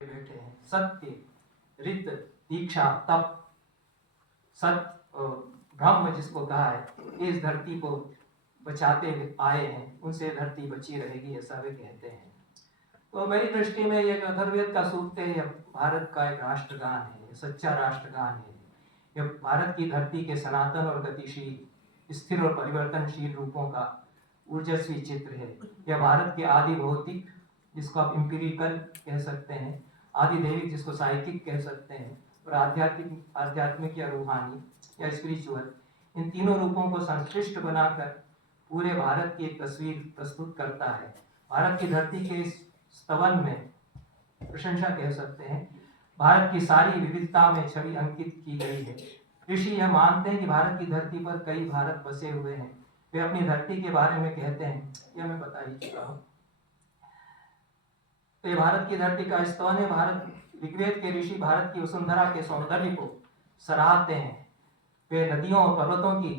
बैठे हैं। सत्य, रित, दीक्षा, तप, सत्य और ब्रह्म जिसको कहा है, इस धरती को बचाते आए हैं, उनसे धरती बची रहेगी, ऐसा वे कहते हैं। तो मेरी दृष्टि में ये अथर्ववेद का सूक्त है, भारत का एक राष्ट्रगान है, सच्चा राष्ट्रगान है। यह भारत की धरती के सनातन और गतिशील, स्थिर और परिवर्तनशील रूपों का ऊर्जस्वी चित्र है। यह भारत के आदि भौतिक, जिसको आप इंपीरिकल कह सकते हैं, आदि दैविक जिसको साइकिक कह सकते हैं, और आध्यात्मिक या रूहानी या स्पिरिचुअल, इन तीनों रूपों को संश्लिष्ट बनाकर पूरे भारत की एक तस्वीर प्रस्तुत करता है। भारत की धरती के इस स्तवन में प्रशंसा कह सकते हैं, भारत की सारी विविधता में छवि अंकित की गई है। ऋषि यह मानते हैं कि भारत की धरती पर कई भारत बसे हुए हैं। वे अपनी धरती के बारे में कहते हैं, यह मैं बता ही चुका हूँ। तो भारत की धरती का स्तवन है। भारत, ऋग्वेद के ऋषि भारत की वसुंधरा के सौंदर्य को सराहते हैं। वे नदियों और पर्वतों की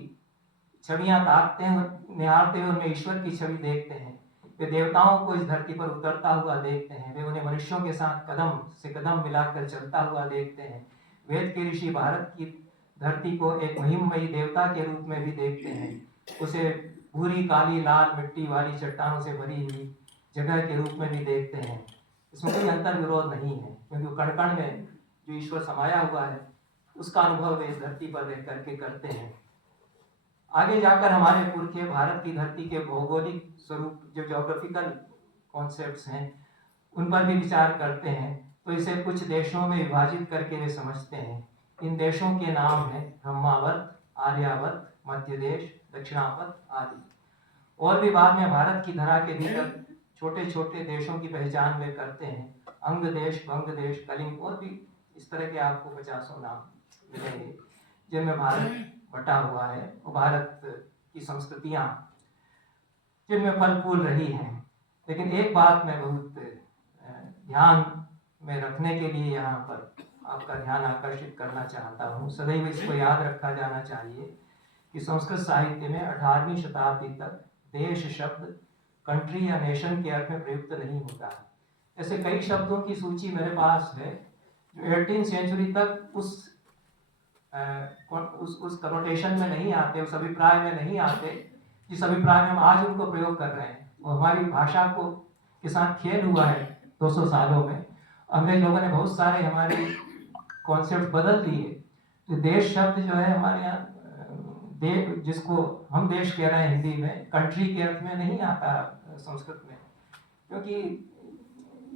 छवियां ताकते हैं और निहारते हुए उनमें ईश्वर की छवि देखते हैं। वे देवताओं को इस धरती पर उतरता हुआ देखते हैं। वे उन्हें मनुष्यों के साथ कदम से कदम मिलाकर चलता हुआ देखते हैं। वेद के ऋषि भारत की धरती को एक महिममयी देवता के रूप में भी देखते हैं। उसे भूरी, काली, लाल मिट्टी वाली चट्टानों से भरी हुई जगह के रूप में भी देखते हैं। इसमें कोई अंतर विरोध नहीं है, क्योंकि कण कण में जो ईश्वर समाया हुआ है, उसका अनुभव वे इस धरती पर रह करके करते हैं। आगे जाकर हमारे पुरखे भारत की धरती के भौगोलिक स्वरूप, जो ज्योग्राफिकल कॉन्सेप्ट्स हैं, उन पर भी विचार करते हैं। तो इसे कुछ देशों में विभाजित करके वे समझते हैं। इन देशों के नाम हैं ब्रह्मावर्त, आर्यावर्त, मध्य देश, दक्षिणावर्त आदि। और भी बाद में भारत की धरा के भीतर छोटे छोटे देशों की पहचान वे करते हैं। अंग देश, बंग देश, कलिंग, और भी इस तरह के आपको 50 नाम मिलेंगे, जिनमें भारत बटा हुआ है। और भारत की संस्कृतियां जिनमें फल फूल रही हैं। लेकिन एक बात मैं बहुत ध्यान में रखने के लिए यहाँ पर आपका ध्यान आकर्षित करना चाहता हूँ। सदैव इसको याद रखा जाना चाहिए कि संस्कृत साहित्य में 18वीं शताब्दी तक देश शब्द कंट्री या नेशन के अर्थ में प्रयुक्त नहीं होता। ऐसे कई शब्दों की सूची मेरे पास है जो 18वीं सेंचुरी तक उस कनोटेशन में नहीं आते, उस अभिप्राय में नहीं आते जिस अभिप्राय में हम आज उनको प्रयोग कर रहे हैं। और हमारी भाषा को के साथ खेल हुआ है 200 सालों में। अंग्रेज लोगों ने बहुत सारे हमारे कॉन्सेप्ट बदल दिए। तो देश शब्द जो है हमारे यहाँ जिसको हम देश कह रहे हैं हिंदी में, कंट्री के अर्थ में नहीं आता संस्कृत में, क्योंकि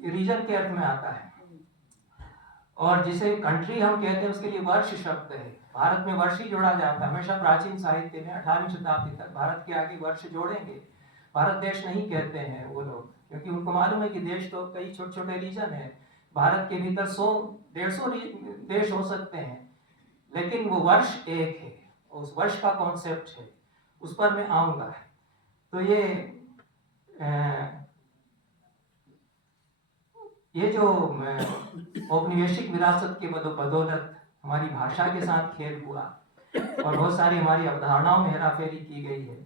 रीजन के अर्थ में आता है। और जिसे कंट्री हम कहते हैं उसके लिए वर्ष शब्द है। भारत में वर्ष ही जोड़ा जाता है। हमेशा प्राचीन साहित्य में 18वीं शताब्दी तक भारत के आगे वर्ष जोड़ेंगे। भारत देश नहीं कहते हैं वो लोग, क्योंकि उनको मालूम है कि देश तो कई छोटे छोटे रीजन है। भारत के भीतर 100-150 देश हो सकते हैं, लेकिन वो वर्ष एक है। उस वर्ष का कॉन्सेप्ट है, उस पर मैं आऊंगा। तो ये जो औपनिवेशिक विरासत के बदौलत हमारी भाषा के साथ खेल हुआ और बहुत सारी हमारी अवधारणाओं में हेराफेरी की गई है।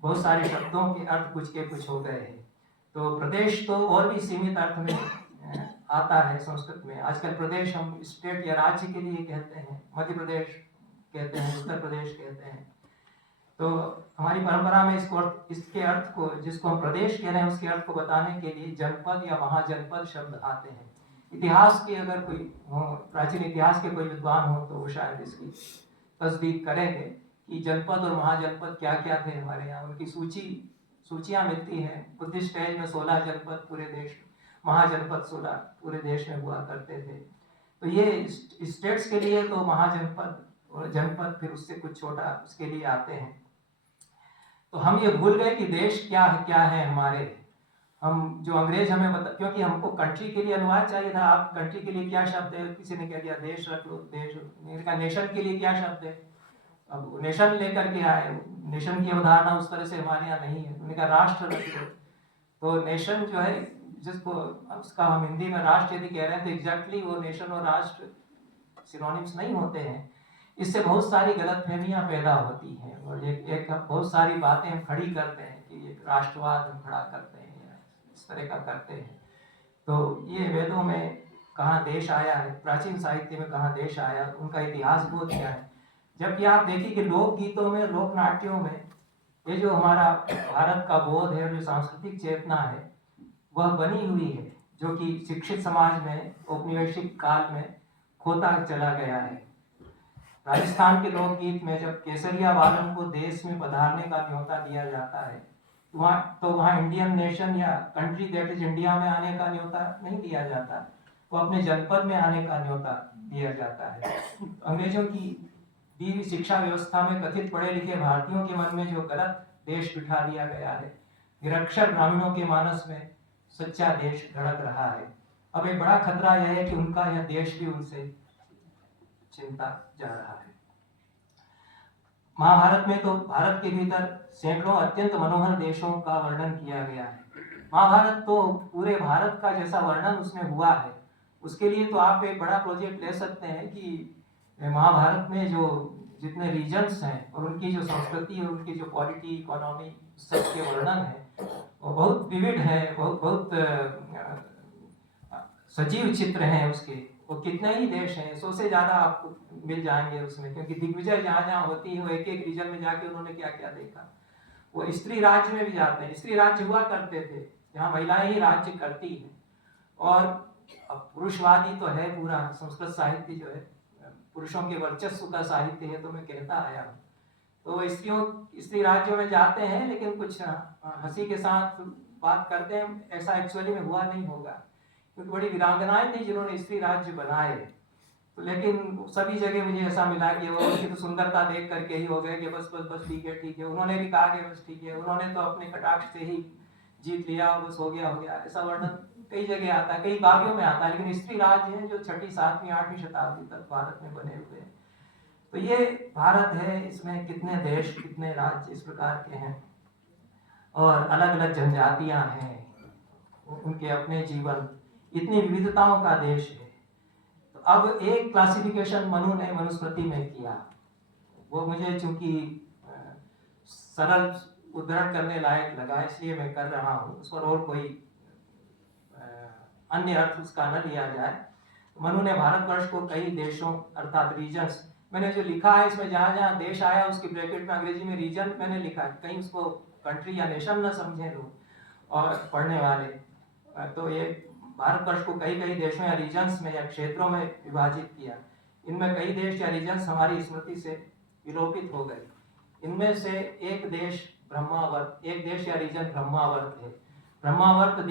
बहुत सारे शब्दों के अर्थ कुछ के कुछ हो गए हैं। तो प्रदेश तो और भी सीमित अर्थ में आता है संस्कृत में। आजकल प्रदेश हम स्टेट या राज्य के लिए कहते हैं, मध्य प्रदेश कहते हैं, उत्तर प्रदेश कहते हैं। तो हमारी परंपरा में इसके अर्थ को, जिसको हम प्रदेश कह रहे हैं, उसके अर्थ को बताने के लिए जनपद या महाजनपद शब्द आते हैं। इतिहास के अगर कोई हो, प्राचीन इतिहास के कोई विद्वान हो, तो वो शायद इसकी तस्दीक करेंगे कि जनपद और महाजनपद क्या क्या थे हमारे यहाँ। उनकी सूचियाँ मिलती हैं। बुद्धिस्ट एज में 16 जनपद पूरे देश, महाजनपद 16 पूरे देश में हुआ करते थे। तो ये स्टेट्स के लिए तो महाजनपद और जनपद फिर उससे कुछ छोटा उसके लिए आते हैं। तो हम ये भूल गए कि देश क्या है हमारे। हम जो अंग्रेज हमें क्योंकि हमको कंट्री के लिए अनुवाद चाहिए था। आप कंट्री के लिए क्या शब्द है, किसी ने कह दिया देश रख लो, देश। मैंने कहा नेशन के लिए क्या शब्द है। अब नेशन लेकर के आए, नेशन की अवधारणा उस तरह से हमारे यहाँ नहीं है। उन्होंने कहा राष्ट्र रख लो। तो नेशन जो है, जिसको उसका हम हिंदी में राष्ट्र यदि कह रहे हैं, तो एग्जैक्टली वो नेशन और राष्ट्र सिनोनिम्स नहीं होते हैं। इससे बहुत सारी गलतफहमियां पैदा होती हैं और एक बहुत सारी बातें हम खड़ी करते हैं कि एक राष्ट्रवाद हम खड़ा करते हैं, इस तरह का करते हैं। तो ये वेदों में कहाँ देश आया है, प्राचीन साहित्य में कहाँ देश आया, उनका इतिहास बोध क्या है। जबकि आप देखिए कि लोक गीतों में, लोक नाट्यों में ये जो हमारा भारत का बोध है, जो सांस्कृतिक चेतना है, वह बनी हुई है, जो कि शिक्षित समाज में औपनिवेशिक काल में खोता चला गया है। राजस्थान के लोकगीत में जब केसरिया वालन को देश में पधारने का न्योता दिया जाता है, वहाँ इंडियन नेशन या कंट्री दैट इज इंडिया में आने का न्योता नहीं दिया जाता, वो अपने जनपद में आने का न्योता दिया जाता है। अंग्रेजों की दी हुई शिक्षा व्यवस्था में कथित पढ़े लिखे भारतीयों के मन में जो गलत देश बिठा दिया गया है, निरक्षर ग्रामीणों के मानस में सच्चा देश धड़क रहा है। अब एक बड़ा खतरा यह है कि उनका यह देश भी उनसे चिंता जा रहा है। महाभारत में तो भारत के भीतर सैकड़ों अत्यंत मनोहर देशों का वर्णन किया गया है। महाभारत तो पूरे भारत का जैसा वर्णन उसमें हुआ है, उसके लिए तो आप एक बड़ा प्रोजेक्ट ले सकते हैं कि महाभारत में जो जितने रीजन्स हैं और उनकी जो संस्कृति और उनकी जो पॉलिटी, इकोनॉमी, सब के वर्णन है वो बहुत विविध है, बहुत सजीव चित्र हैं उसके। वो कितने ही देश हैं, 100 से ज्यादा आपको मिल जाएंगे उसमें, क्योंकि दिग्विजय जहाँ जहाँ होती है वो एक एक रीजन में जाके उन्होंने क्या क्या देखा। वो स्त्री राज्य में भी जाते हैं, स्त्री राज्य हुआ करते थे जहाँ महिलाएं ही राज्य करती हैं, और पुरुषवादी तो है पूरा संस्कृत साहित्य जो है, पुरुषों के वर्चस्व का साहित्य है, तो मैं कहता आया हूँ। तो स्त्री राज्यों में जाते हैं, लेकिन कुछ हंसी के साथ बात करते हैं, ऐसा एक्चुअली में हुआ नहीं होगा, क्योंकि बड़ी वीरांगनाएं थी जिन्होंने स्त्री राज्य बनाए। तो लेकिन सभी जगह मुझे ऐसा मिला कि वो उनकी तो सुंदरता देख करके ही हो गए कि बस बस बस ठीक है, उन्होंने भी कहा कि बस ठीक है, उन्होंने तो अपने कटाक्ष से ही जीत लिया और बस हो गया। ऐसा वर्णन कई जगह आता है, कई काव्यों में आता है, लेकिन स्त्री राज्य है जो 6वीं, 7वीं, 8वीं शताब्दी तक भारत में बने हुए हैं। तो ये भारत है, इसमें कितने देश, कितने राज्य इस प्रकार के हैं, और अलग अलग जनजातियां हैं, उनके अपने जीवन, इतनी विविधताओं का देश है। तो अब एक क्लासिफिकेशन मनु ने मनुस्मृति में किया, वो मुझे चूंकि सरल उद्धरण करने लायक लगा, इसलिए मैं कर रहा हूँ, उस पर और कोई अन्य अर्थ उसका न लिया जाए। मनु ने भारतवर्ष को कई देशों अर्थात रीजन्स, मैंने जो लिखा है इसमें जहाँ जहाँ देश आया उसकी ब्रैकेट में अंग्रेजी में रीजन मैंने लिखा है, कहीं उसको कंट्री या नेशन न समझे लोग और पढ़ने वाले। तो ये भारतवर्ष को कई कई देशों या रीजन्स में या क्षेत्रों में विभाजित किया। इनमें कई देश या रीजन्स हमारी स्मृति से विलोपित हो गए। इनमें से एक देश ब्रह्मावर्त, एक देश या रीजन ब्रह्मावर्त है। ब्रह्मावर्त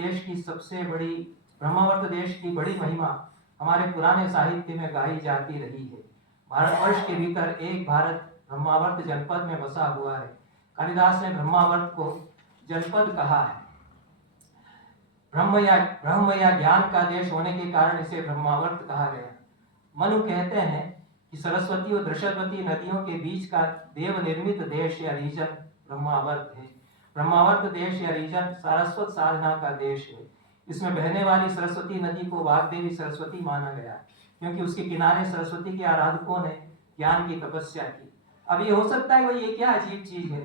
देश की बड़ी महिमा हमारे पुराने साहित्य में गाई जाती रही है। भारतवर्ष के भीतर एक भारत ब्रह्मावर्त जनपद में बसा हुआ है। कालिदास ने ब्रह्मावर्त को जनपद कहा है। ब्रह्म या ज्ञान का देश होने के कारण इसे ब्रह्मावर्त कहा गया। मनु कहते हैं कि सरस्वती और दृशवती नदियों के बीच का देव निर्मित देश या रीजन ब्रह्मावर्त है। ब्रह्मावर्त देश या रीजन सारस्वत साधना का देश है। इसमें बहने वाली सरस्वती नदी को वाग्देवी सरस्वती माना गया, क्योंकि उसके किनारे सरस्वती के आराधकों ने ज्ञान की तपस्या की। अब ये हो सकता है भाई ये क्या अजीब चीज है,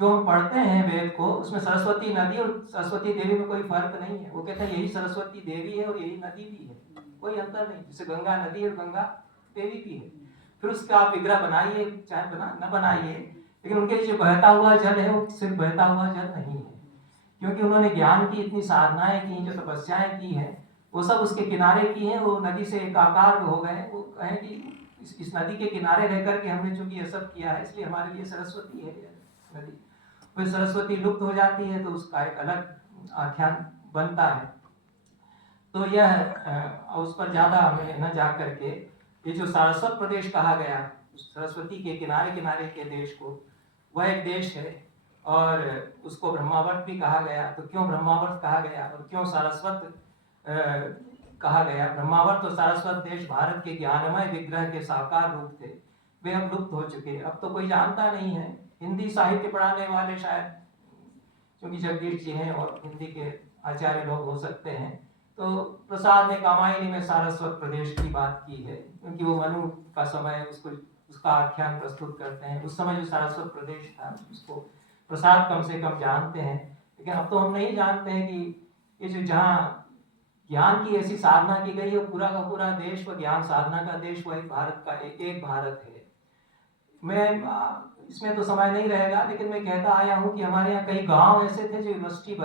जो हम पढ़ते हैं वेद को, उसमें सरस्वती नदी और सरस्वती देवी में कोई फर्क नहीं है। वो कहते हैं यही सरस्वती देवी है और यही नदी भी है, कोई अंतर नहीं। जैसे गंगा नदी और गंगा देवी भी है। फिर उसका आप विग्रह बनाइए चाहे न बनाइए, लेकिन उनके लिए जो बहता हुआ जल है वो सिर्फ बहता हुआ जल नहीं है, क्योंकि उन्होंने ज्ञान की इतनी साधनाएं की, जो तपस्याएं की हैं, वो सब उसके किनारे की हैं। वो नदी से एकाकार हो गए। वो कहें कि इस नदी के किनारे रह करके हमने चूंकि ये सब किया है, इसलिए हमारे लिए सरस्वती है नदी। फिर सरस्वती लुप्त हो जाती है तो उसका एक अलग आख्यान बनता है। तो यह उस पर ज्यादा हमें न जा करके, ये जो सारस्वत प्रदेश कहा गया सरस्वती के किनारे किनारे के देश को, वह एक देश है और उसको ब्रह्मावर्त भी कहा गया। तो क्यों ब्रह्मावर्त कहा गया और क्यों सारस्वत कहा गया? ब्रह्मावर्त और सारस्वत देश भारत के ज्ञानमय विग्रह के साकार रूप थे, वे अब लुप्त हो चुके। अब तो कोई जानता नहीं है। हिंदी साहित्य पढ़ाने वाले शायद, क्योंकि जगदीश जी हैं और हिंदी के आचार्य लोग हो सकते हैं, तो प्रसाद ने कामायनी में सारस्वत प्रदेश की बात की है, क्योंकि वो मनु का समय उसका आख्यान प्रस्तुत करते हैं। उस समय जो सारस्वत प्रदेश था उसको प्रसाद कम से कम जानते हैं। लेकिन अब तो हम नहीं जानते हैं कि ये जो जहाँ ज्ञान की ऐसी साधना की गई है, पूरा का पूरा देश वह ज्ञान साधना का देश, वही भारत का एक भारत है। मैं इसमें तो समय नहीं रहेगा, लेकिन मैं कहता आया हूँ कि हमारे यहाँ कई गांव ऐसे थे जो यूनिवर्सिटी